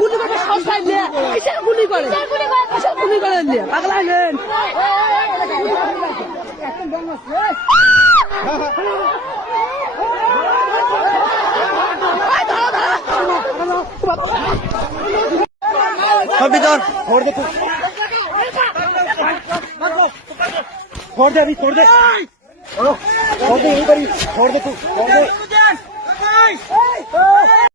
গুলি করে কিসের গুলি করে? গুলি করে? পাগলা ভিতর ভোর দে ভোর দে ভোর দে ভোর দে ভোর দে ভোর দে